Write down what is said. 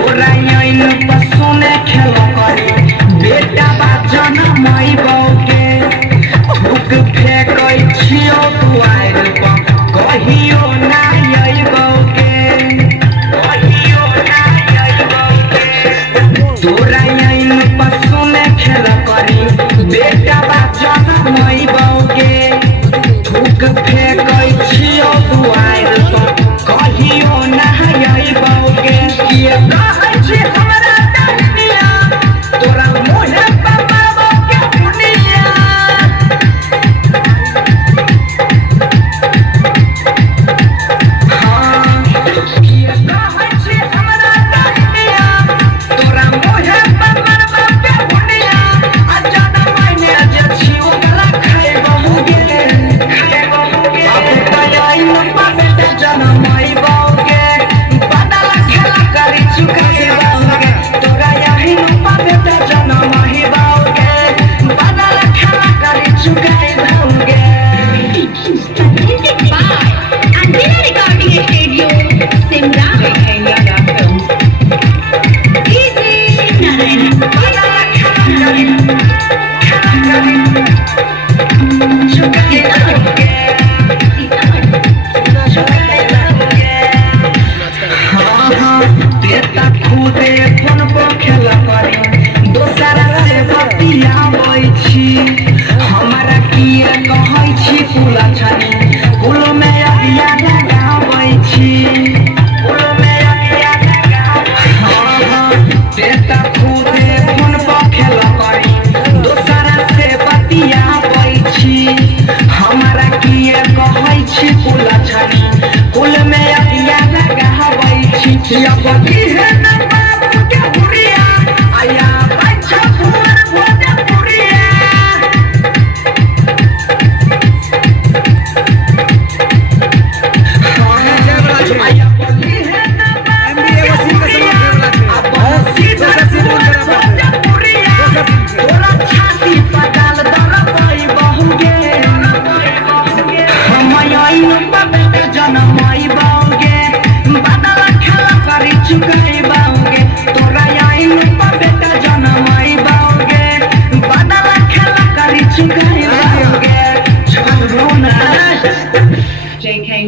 तोरा यैन पसुने खेल करी बेटा बाजन मई बौके थूक फेंकै छियो दुआर पर कहियो ना अइबौके कहियो ना अइबौके तोरा यैन पसुने खेल करी बेटा बाजन मई बौके थूक फेंकै छियो दुआर पर कहियो ना अइबौके किए कहै छी हमरा दुनिया तोरा मुहे पर मारबो के दुनिया हाँ किए कहै छी हमरा दुनिया तोरा मुहे पर मारबो के दुनिया आ जाना मायने जे छी ओकरा खैबो गे अब तैयारी न पाबे त जनम आइबौगे बदला खेला करी चुकाइबौगे तोरा यही न पाबे त जनम आइबौगे बदला खेला करी चुकाइबौगे Presented by Andina Recording Studio, Simla. Easy Narayan. बदला खेला करी चुकाइबौगे बेटा खुदे फोन पर खेल करी दोसरा से बतियाबै छी हमरा किए कहै छी फूल छनी फूल में अगिया लगाबै छी फूल में अगिया लगाबै बेटा खुदे फोन पर खेल करी दोसरा से बतियाबै छी हमरा किए कहै छी फूल छनी फूल में अगिया लगाबै छी अब की है ना